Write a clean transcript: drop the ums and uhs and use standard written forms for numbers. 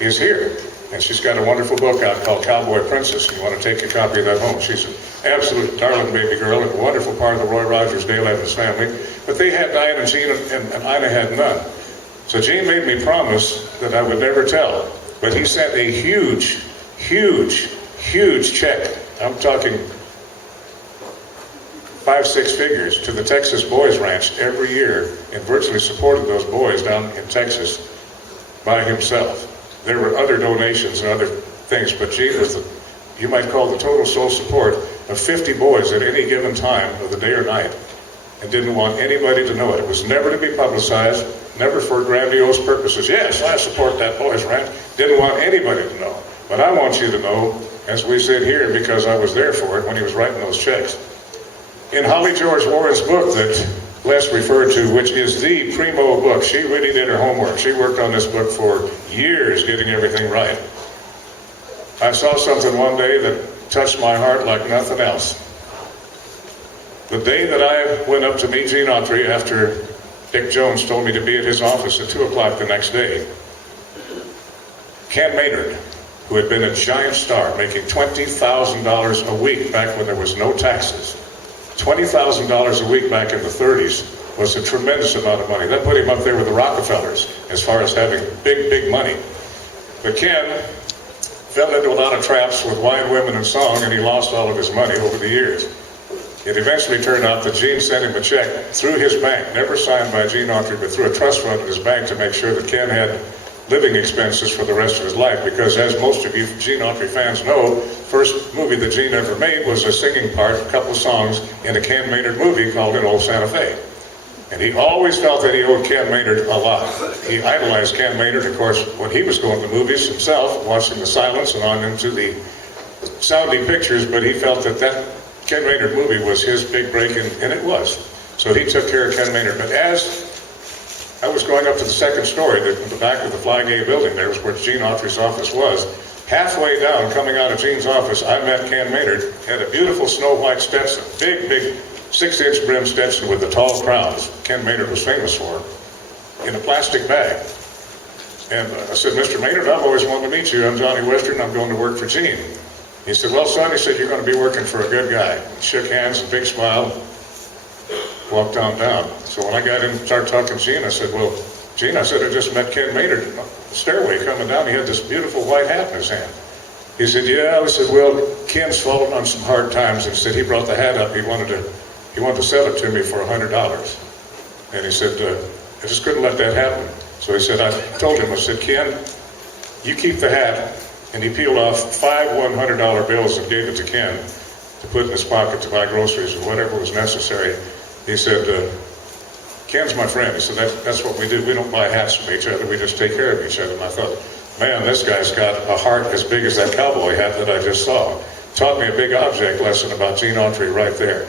is here. And she's got a wonderful book out called Cowboy Princess. You want to take a copy of that home. She's an absolute darling baby girl and a wonderful part of the Roy Rogers, Dale Evans family. But they had Diane and Gene, and Ina had none. So Gene made me promise that I would never tell. But he sent a huge, huge, huge check. I'm talking 5-6 figures to the Texas Boys Ranch every year, and virtually supported those boys down in Texas by himself. There were other donations and other things, but Gene was you might call the total sole support of 50 boys at any given time of the day or night, and didn't want anybody to know it. It was never to be publicized, never for grandiose purposes. Yes, I support that Boys Ranch. Didn't want anybody to know. But I want you to know, as we sit here, because I was there for it when he was writing those checks. In Holly George Warren's book that Les referred to, which is the primo book, she really did her homework. She worked on this book for years, getting everything right. I saw something one day that touched my heart like nothing else. The day that I went up to meet Gene Autry after Dick Jones told me to be at his office at 2 o'clock the next day, Ken Maynard, who had been a giant star, making $20,000 a week back when there was no taxes. $20,000 a week back in the 30s was a tremendous amount of money. That put him up there with the Rockefellers as far as having big, big money. But Ken fell into a lot of traps with wine, women, and song, and he lost all of his money over the years. It eventually turned out that Gene sent him a check through his bank, never signed by Gene Autry, but through a trust fund in his bank to make sure that Ken had living expenses for the rest of his life, because as most of you Gene Autry fans know, first movie that Gene ever made was a singing part, a couple of songs in a Ken Maynard movie called In Old Santa Fe. And he always felt that he owed Ken Maynard a lot. He idolized Ken Maynard, of course, when he was going to movies himself, watching The Silence and on into the sounding pictures, but he felt that that Ken Maynard movie was his big break, and it was. So he took care of Ken Maynard. But as I was going up to the second story, the back of the Fly Gay building, there was where Gene Autry's office was. Halfway down, coming out of Gene's office, I met Ken Maynard, had a beautiful snow white Stetson, big, big 6-inch brim Stetson with the tall crowns Ken Maynard was famous for, in a plastic bag. And I said, Mr. Maynard, I've always wanted to meet you. I'm Johnny Western. I'm going to work for Gene. He said, well, son, he said, you're going to be working for a good guy. Shook hands, a big smile, walked on down. So when I got in and started talking to Gene, I said, well, Gene, I said, I just met Ken Maynard in the stairway coming down. He had this beautiful white hat in his hand. He said, yeah. I said, well, Ken's fallen on some hard times. And he said he brought the hat up. He wanted to sell it to me for $100. And he said, I just couldn't let that happen. So he said, I told him, I said, Ken, you keep the hat. And he peeled off 5 $100 bills and gave it to Ken to put in his pocket to buy groceries or whatever was necessary. He said, Ken's my friend. He said, that's what we do. We don't buy hats from each other. We just take care of each other. And I thought, man, this guy's got a heart as big as that cowboy hat that I just saw. Taught me a big object lesson about Gene Autry right there.